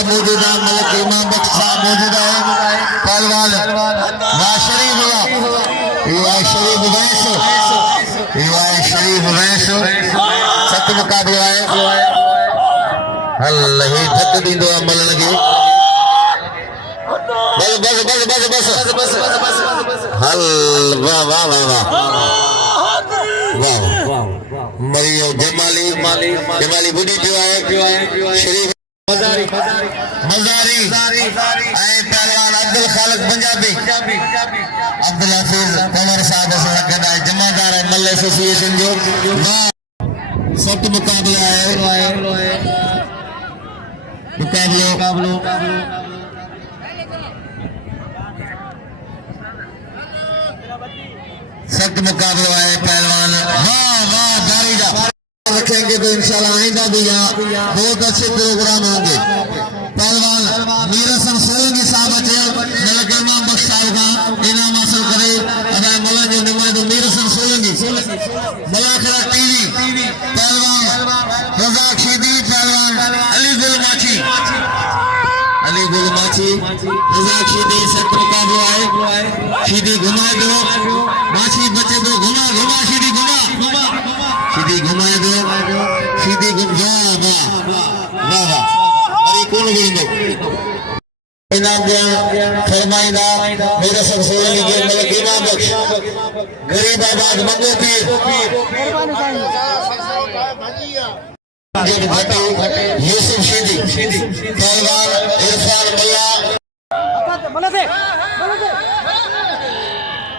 साहब मौजूद है, मलिक इमाम बख्श साहब मौजूद है, पहलवान वाह शरीफ सत मुकाबला है हल ही थक दींदो अमल लगे बस हल वाह वाह वाह वाह वाह मरियो जमाली बुढ़ी पियो है शरीफ मजारी पहलवान अब्दुल खालिक पंजाबी अब्दुल हफीज कमर साहब गदा जमादार है मल एसोसिएशन जो सख्त मुकाबला है मुकाबलो सख्त मुकाबला है पहलवान वाह जारी जा रखेंगे तो इंशाल्लाह आइंदा भी यहाँ बहुत अच्छे प्रोग्राम होंगे। पहलवान मीर हसन सोलंकी साहब अचे मलिक इमाम बख्श साहब का इनाम हासिल करे अदा मलन जो नुमाइंदो मीर हसन सोलंकी मलाखरा टीवी पहलवान रज़ाक शीदी पहलवान अली गुल माछी रज़ाक शीदी सख्त मुकाबला है शीदी घुमाए दो माछी बचे दो घुमा शीदी घुमाए दो शीदी वाह अरे कौन बोलेंगे इनाम दिया फरमाइंदा मेरा सब सोलंकी के मलिक इमाम बख्श गरीब आबाद मंगो पीर यूसुफ शीदी पहलवान इरफान मुल्ला